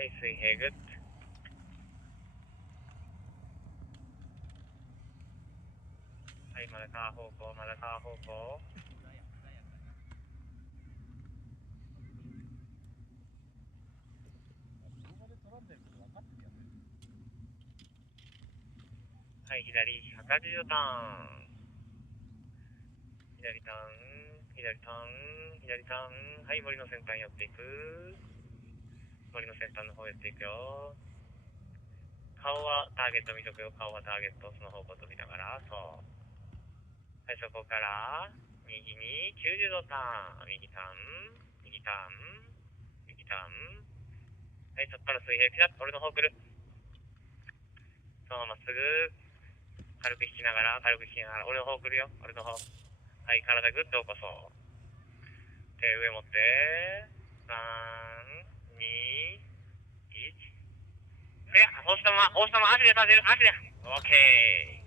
はい、水平グッ。はい、まだ川方向、まだ川方向。はい、左180度ターン。左ターン、左ターン、左ターン。はい、森の先端寄っていく。森の先端の方寄っていくよ。顔はターゲット見とくよ。顔はターゲット。その方向飛びながら。そう。はい、そこから、右に90度ターン。右ターン、右ターン、右ターン。はい、そこから水平ピタッと俺の方来る。そのまままっすぐ、軽く引きながら、俺の方来るよ。俺の方。はい、体グッと起こそう。手上持って、3、2、1。いや、押したまま、足で立てる、足で。オッケー。